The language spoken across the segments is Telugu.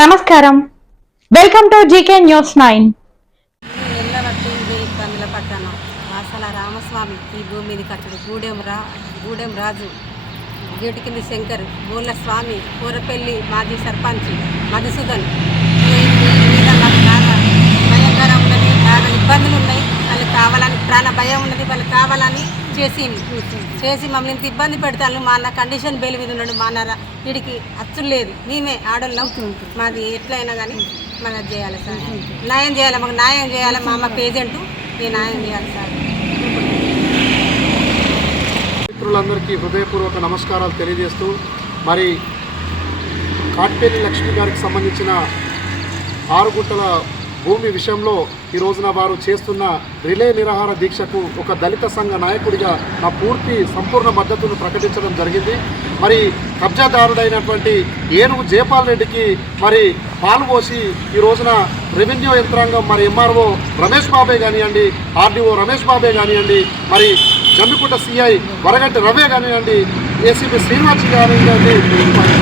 నమస్కారం. Welcome to GK news nine ఎల్లవట్టి తమిళ పట్టణం. వాసల రామస్వామి ఈ భూమి మీదకి అతడు గూడెం రా గూడెం రాజు. గేటుకింది శంకర్ బోళ్ళ స్వామి కూరపల్లి మాజీ సర్పంచ్ మధుసూదన్. మీద నాకు బాగా భయంకరం ఉన్నది బాగా ఇబ్బందులు ఉన్నాయి కావాలని ప్రాణ భయం ఉన్నది వాళ్ళు కావాలని చేసి చేసి మమ్మల్ని ఇంత ఇబ్బంది పెడతాను మా అన్న కండిషన్ బెయిల్ మీద ఉన్నాడు మా అన్న వీడికి అచ్చులు లేదు. మేమే ఆడోళ్ళం. మాది ఎట్లయినా కానీ మాకు అది చేయాలి సార్. న్యాయం చేయాలి మాకు న్యాయం చేయాలి మా అమ్మ పేజెంట్ నేను న్యాయం చేయాలి సార్. మిత్రులందరికీ హృదయపూర్వక నమస్కారాలు తెలియజేస్తూ మరి కాట్పేలి లక్ష్మి గారికి సంబంధించిన ఆరుగుంటల భూమి విషయంలో ఈ రోజున వారు చేస్తున్న రిలే నిరాహార దీక్షకు ఒక దళిత సంఘ నాయకుడిగా నా పూర్తి సంపూర్ణ మద్దతును ప్రకటించడం జరిగింది. మరి కబ్జాదారుడైనటువంటి ఏనుగు జయపాల్ రెడ్డికి మరి పాల్పోసి ఈ రోజున రెవెన్యూ యంత్రాంగం మరి ఎంఆర్ఓ రమేష్ బాబే కానివ్వండి ఆర్డీఓ రమేష్ బాబే కానివ్వండి మరి జమ్మికుంట సిఐ వరగంటి రవే కానివ్వండి ఏసీపీ శ్రీనివాస్ గారు మరి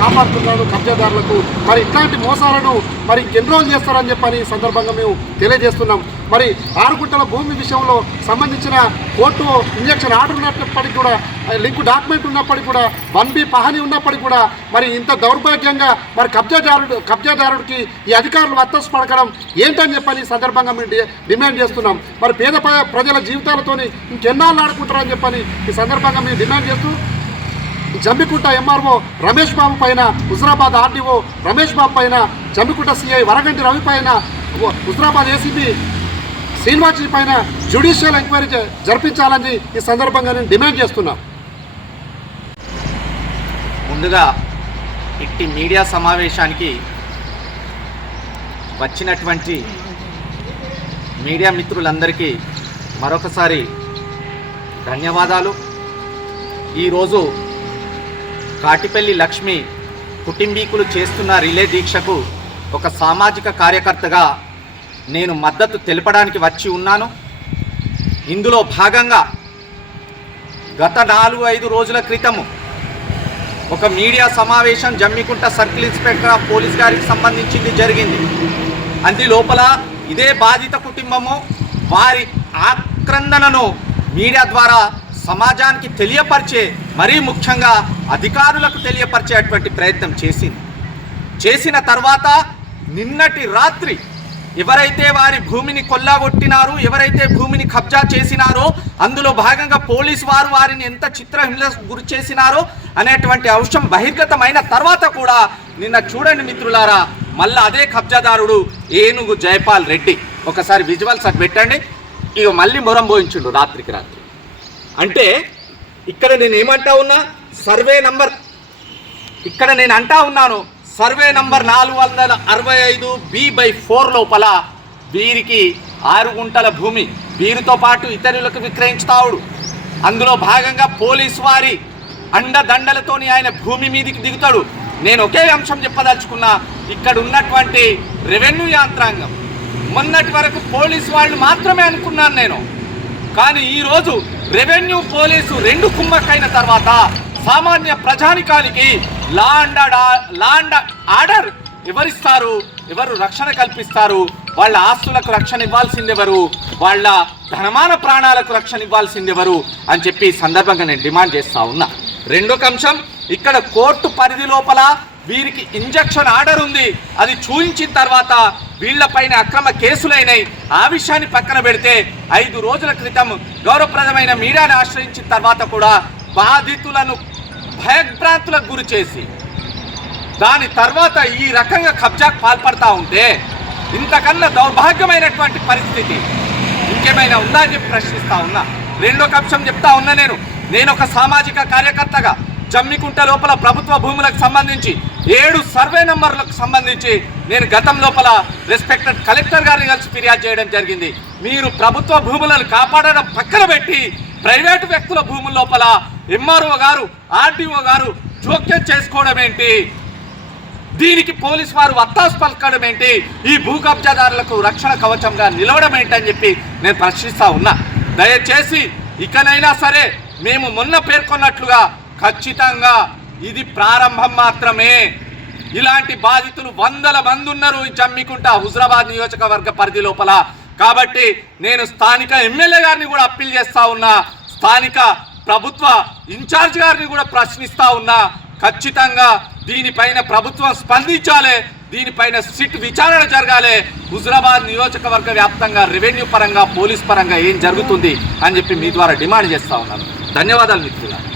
కాపాడుతున్నాడు కబ్జాదారులకు. మరి ఇట్లాంటి మోసాలను మరి ఎన్ని రోజులు చేస్తారని చెప్పని ఈ సందర్భంగా మేము తెలియజేస్తున్నాం. మరి ఆరుగుంటల భూమి విషయంలో సంబంధించిన కోర్టు ఇంజక్షన్ ఆర్డర్ ఉన్నప్పటికీ కూడా లింక్ డాక్యుమెంట్ ఉన్నప్పటికీ కూడా వన్ బి పహని ఉన్నప్పటికీ కూడా మరి ఇంత దౌర్భాగ్యంగా మరి కబ్జాదారుడు కబ్జాదారుడికి ఈ అధికారులు వత్తసు పడకడం ఏంటని చెప్పని సందర్భంగా మేము డిమాండ్ చేస్తున్నాం. మరి పేద ప్రజల జీవితాలతోని ఇంకెన్నాళ్ళు ఆడుకుంటారని చెప్పని ఈ సందర్భంగా మేము డిమాండ్ చేస్తూ జమ్మికుంట ఎంఆర్ఓ రమేష్ బాబు పైన హుజరాబాద్ ఆర్డీఓ రమేష్ బాబు పైన జమ్మికుంట సిఐ వరగంటి రవి పైన హుజరాబాద్ ఏసీపీ శ్రీనివాస్ పైన జ్యుడిషియల్ ఎంక్వైరీ జరిపించాలని ఈ సందర్భంగా నేను డిమాండ్ చేస్తున్నాను. ముందుగా ఇట్టి మీడియా సమావేశానికి వచ్చినటువంటి మీడియా మిత్రులందరికీ మరొకసారి ధన్యవాదాలు. ఈరోజు కాటిపల్లి లక్ష్మి కుటుంబీకులు చేస్తున్న రిలే దీక్షకు ఒక సామాజిక కార్యకర్తగా నేను మద్దతు తెలపడానికి వచ్చి ఉన్నాను. ఇందులో భాగంగా గత నాలుగు ఐదు రోజుల క్రితము ఒక మీడియా సమావేశం Jammikunta circle inspector of police గారికి సంబంధించింది జరిగింది. అంది లోపల ఇదే బాధిత కుటుంబము వారి ఆక్రందనను మీడియా ద్వారా సమాజానికి తెలియపరిచే మరీ ముఖ్యంగా అధికారులకు తెలియపరిచేటువంటి ప్రయత్నం చేసింది. చేసిన తర్వాత నిన్నటి రాత్రి ఎవరైతే వారి భూమిని కొల్లగొట్టినారో ఎవరైతే భూమిని కబ్జా చేసినారో అందులో భాగంగా పోలీస్ వారు వారిని ఎంత చిత్రహింస గురి చేసినారో అనేటువంటి అంశం బహిర్గతమైన తర్వాత కూడా నిన్న చూడండి మిత్రులారా మళ్ళీ అదే కబ్జాదారుడు ఏనుగు జయపాల్ రెడ్డి. ఒకసారి విజువల్స్ అది పెట్టండి. ఇక మళ్ళీ మొరం పోయించుండు రాత్రికి రాత్రి. అంటే ఇక్కడ నేను ఏమంటా ఉన్నా? Survey number. ఇక్కడ నేను అంటా ఉన్నాను సర్వే నంబర్ నాలుగు వందల అరవై ఐదు బి బై ఫోర్ లోపల వీరికి ఆరు గుంటల భూమి. వీరితో పాటు ఇతరులకు విక్రయించుతావుడు. అందులో భాగంగా పోలీసు వారి అండదండలతోని ఆయన భూమి మీదికి దిగుతాడు. నేను ఒకే అంశం చెప్పదలుచుకున్నా ఇక్కడ ఉన్నటువంటి రెవెన్యూ యంత్రాంగం. మొన్నటి వరకు పోలీసు వాళ్ళు మాత్రమే అనుకున్నాను నేను. కానీ ఈరోజు రెవెన్యూ పోలీసు రెండు కుమ్మక్కైన తర్వాత సామాన్య ప్రజానికానికి law and law and order ఎవరిస్తారు? ఎవరు రక్షణ కల్పిస్తారు? వాళ్ళ ఆస్తులకు రక్షణ ఇవ్వాల్సిందెవరు? వాళ్ళ ధనమాన ప్రాణాలకు రక్షణ ఇవ్వాల్సిందెవరు? అని చెప్పి ఈ సందర్భంగా నేను డిమాండ్ చేస్తా ఉన్నా. రెండో అంశం ఇక్కడ కోర్టు పరిధి లోపల వీరికి ఇంజక్షన్ ఆర్డర్ ఉంది. అది చూయించిన తర్వాత వీళ్ళపైన అక్రమ కేసులైనాయి ఆ విషయాన్ని పక్కన పెడితే ఐదు రోజుల క్రితం గౌరవప్రదమైన మీడియాను ఆశ్రయించిన తర్వాత కూడా బాధితులను భయభ్రాంతులకు గురి చేసి దాని తర్వాత ఈ రకంగా కబ్జాకు పాల్పడతా ఉంటే ఇంతకన్నా దౌర్భాగ్యమైనటువంటి పరిస్థితి. ఇంకేమైనా ఉందా అని చెప్పి ప్రశ్నిస్తా ఉన్నా. రెండో అంశం చెప్తా ఉన్నా నేను. నేను ఒక సామాజిక కార్యకర్తగా జమ్మికుంట లోపల ప్రభుత్వ భూములకు సంబంధించి ఏడు సర్వే నంబర్లకు సంబంధించి నేను గతం లోపల రెస్పెక్టెడ్ కలెక్టర్ గారిని కలిసి ఫిర్యాదు చేయడం జరిగింది. మీరు ప్రభుత్వ భూములను కాపాడడం పక్కన పెట్టి ప్రైవేటు వ్యక్తుల భూముల లోపల ఎంఆర్ఓ గారు ఆర్డీఓ గారు జోక్యం చేసుకోవడం ఏంటి? దీనికి పోలీస్ వారు వత్తాసు పలకడం ఏంటి? ఈ భూ కబ్జాదారులకు రక్షణ కవచంగా నిలవడం ఏంటని చెప్పి నేను ప్రశ్నిస్తా ఉన్నా. దయచేసి ఇకనైనా సరే మేము మొన్న పేర్కొన్నట్లుగా ఖచ్చితంగా ఇది ప్రారంభం మాత్రమే. ఇలాంటి బాధితులు వందల మంది ఉన్నారు ఈ జమ్మికుంట హుజరాబాద్ నియోజకవర్గ పరిధి లోపల. కాబట్టి నేను స్థానిక ఎమ్మెల్యే గారిని కూడా అప్పీల్ చేస్తా ఉన్నా స్థానిక ప్రభుత్వ ఇన్ఛార్జ్ గారిని కూడా ప్రశ్నిస్తా ఉన్నా. ఖచ్చితంగా దీనిపైన ప్రభుత్వం స్పందించాలి దీనిపైన సిట్ విచారణ జరగాలి. హుజరాబాద్ నియోజకవర్గ వ్యాప్తంగా రెవెన్యూ పరంగా పోలీస్ పరంగా ఏం జరుగుతుంది అని చెప్పి మీ ద్వారా డిమాండ్ చేస్తా ఉన్నాను ధన్యవాదాలు మిత్రులారా.